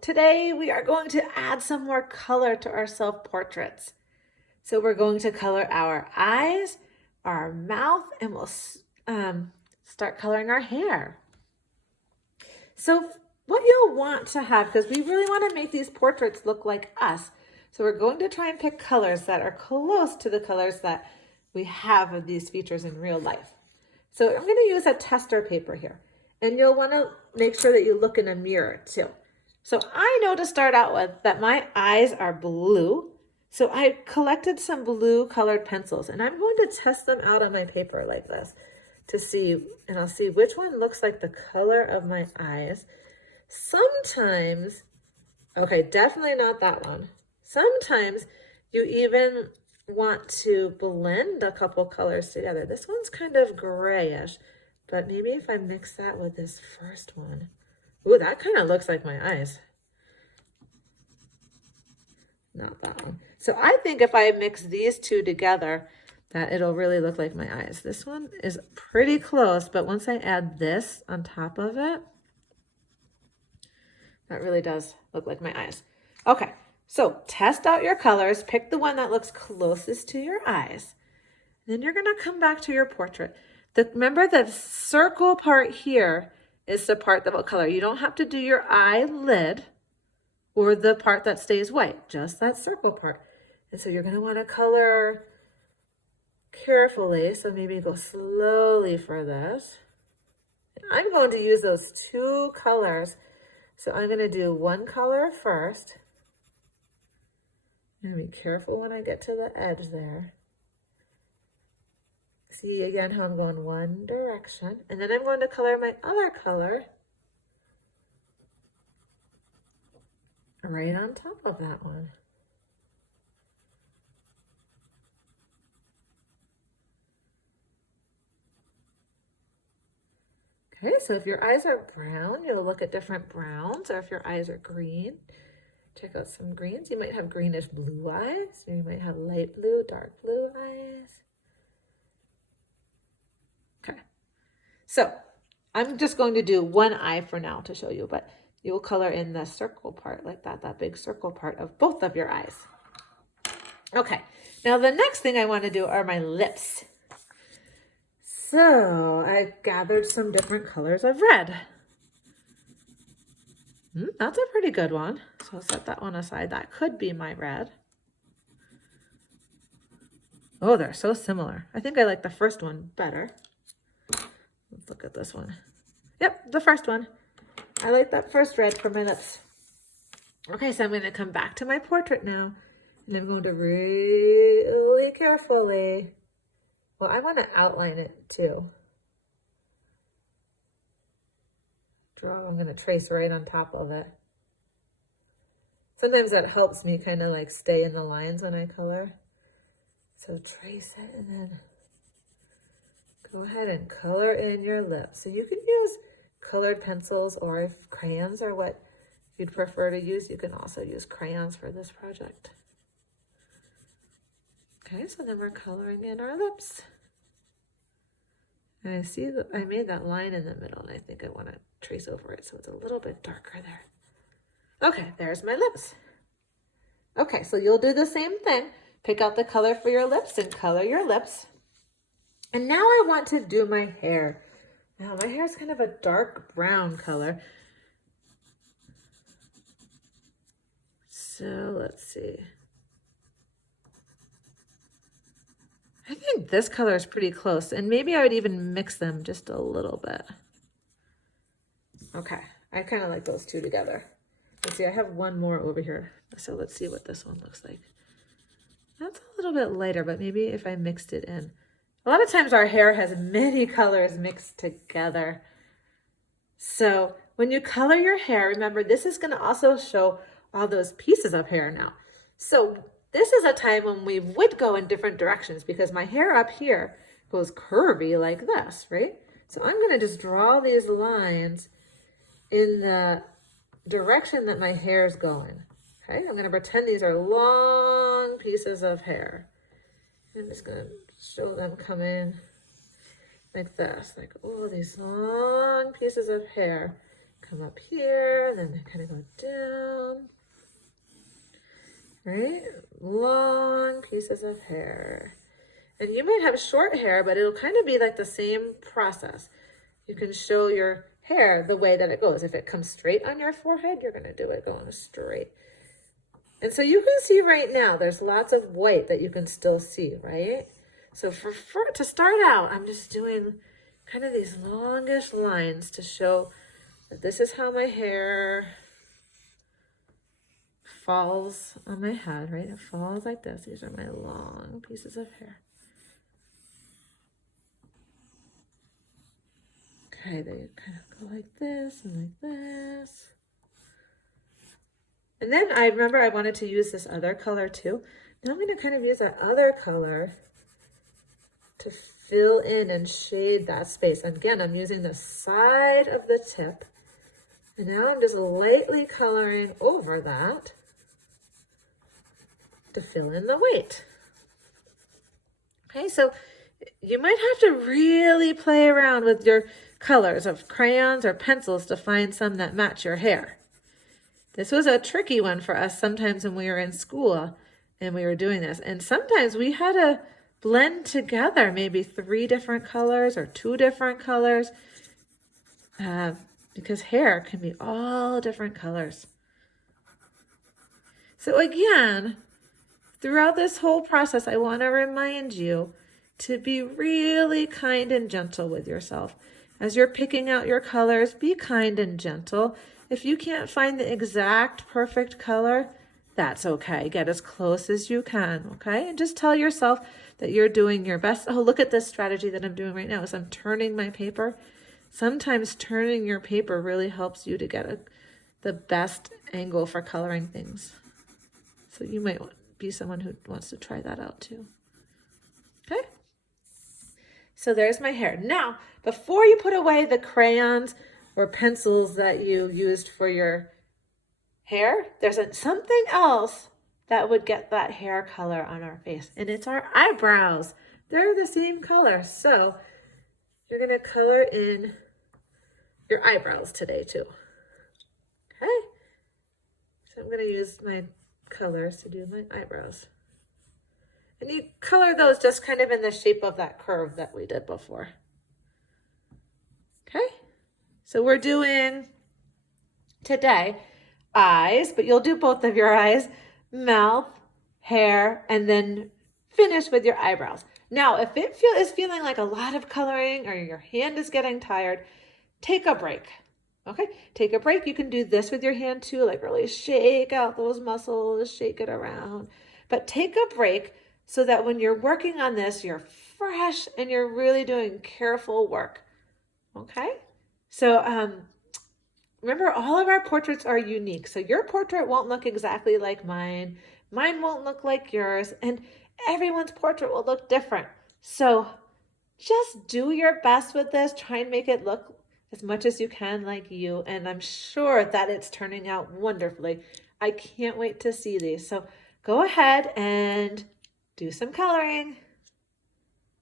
Today we are going to add some more color to our self-portraits. So we're going to color our eyes, our mouth, and we'll start coloring our hair. So what you'll want to have, because we really want to make these portraits look like us, so we're going to try and pick colors that are close to the colors that we have of these features in real life. So I'm going to use a tester paper here, and you'll want to make sure that you look in a mirror too. So I know to start out with that my eyes are blue. So I collected some blue colored pencils, and I'm going to test them out on my paper like this to see, and I'll see which one looks like the color of my eyes. Sometimes, okay, definitely not that one. Sometimes you even want to blend a couple colors together. This one's kind of grayish, but maybe if I mix that with this first one. Ooh, that kind of looks like my eyes. Not that one. So I think if I mix these two together, that it'll really look like my eyes. This one is pretty close, but once I add this on top of it, that really does look like my eyes. Okay, so test out your colors, pick the one that looks closest to your eyes. Then you're gonna come back to your portrait. Remember the circle part here is the part that will color. You don't have to do your eyelid or the part that stays white, just that circle part. And so you're gonna wanna color carefully, so maybe go slowly for this. I'm going to use those two colors. So I'm going to do one color first. I'm going to be careful when I get to the edge there. See again how I'm going one direction. And then I'm going to color my other color right on top of that one. Okay, so if your eyes are brown, you'll look at different browns, or if your eyes are green, check out some greens. You might have greenish blue eyes, or you might have light blue, dark blue eyes. Okay, so I'm just going to do one eye for now to show you, but you will color in the circle part like that, that big circle part of both of your eyes. Okay, now the next thing I want to do are my lips. So I gathered some different colors of red. That's a pretty good one. So I'll set that one aside. That could be my red. Oh, they're so similar. I think I like the first one better. Let's look at this one. Yep, the first one. I like that first red for my lips. Okay, so I'm going to come back to my portrait now. And I'm going to really carefully, well, I want to outline it too. I'm going to trace right on top of it. Sometimes that helps me kind of like stay in the lines when I color. So trace it and then go ahead and color in your lips. So you can use colored pencils, or if crayons are what you'd prefer to use, you can also use crayons for this project. Okay, so then we're coloring in our lips. And I see that I made that line in the middle, and I think I want to trace over it so it's a little bit darker there. Okay, there's my lips. Okay, so you'll do the same thing. Pick out the color for your lips and color your lips. And now I want to do my hair. Now my hair is kind of a dark brown color. So let's see. I think this color is pretty close, and maybe I would even mix them just a little bit. Okay, I kind of like those two together. Let's see, I have one more over here. So let's see what this one looks like. That's a little bit lighter, but maybe if I mixed it in. A lot of times our hair has many colors mixed together. So when you color your hair, remember this is going to also show all those pieces of hair now. So this is a time when we would go in different directions because my hair up here goes curvy like this, right? So I'm going to just draw these lines in the direction that my hair is going. Okay, I'm going to pretend these are long pieces of hair. I'm just going to show them come in like this, like, oh, these long pieces of hair. come up here, then they kind of go down. Right? Long pieces of hair. And you might have short hair, but it'll kind of be like the same process. You can show your hair the way that it goes. If it comes straight on your forehead, you're going to do it going straight. And so you can see right now, there's lots of white that you can still see, right? So to start out, I'm just doing kind of these longish lines to show that this is how my hair falls on my head, right? It falls like this. These are my long pieces of hair. Okay, they kind of go like this and like this. And then I remember I wanted to use this other color too. Now I'm going to kind of use that other color to fill in and shade that space. And again, I'm using the side of the tip. And now I'm just lightly coloring over that to fill in the white. Okay, so you might have to really play around with your colors of crayons or pencils to find some that match your hair. This was a tricky one for us sometimes when we were in school and we were doing this. And sometimes we had to blend together maybe 3 different colors or 2 different colors because hair can be all different colors. So again, throughout this whole process, I want to remind you to be really kind and gentle with yourself. As you're picking out your colors, be kind and gentle. If you can't find the exact perfect color, that's okay. Get as close as you can, okay? And just tell yourself that you're doing your best. Oh, look at this strategy that I'm doing right now as I'm turning my paper. Sometimes turning your paper really helps you to get the best angle for coloring things. So you might be someone who wants to try that out too. Okay? So there's my hair. Now, before you put away the crayons or pencils that you used for your hair, there's something else that would get that hair color on our face, and it's our eyebrows. They're the same color. So you're going to color in your eyebrows today too. Okay? So I'm going to use my colors to do my eyebrows. And you color those just kind of in the shape of that curve that we did before. Okay? So we're doing today eyes, but you'll do both of your eyes, mouth, hair, and then finish with your eyebrows. Now, if it is feeling like a lot of coloring or your hand is getting tired, take a break. Okay, take a break. You can do this with your hand too, like really shake out those muscles, shake it around. But take a break so that when you're working on this, you're fresh and you're really doing careful work. Okay, so remember, all of our portraits are unique. So your portrait won't look exactly like mine. Mine won't look like yours. And everyone's portrait will look different. So just do your best with this. Try and make it look as much as you can like you. And I'm sure that it's turning out wonderfully. I can't wait to see these. So go ahead and do some coloring.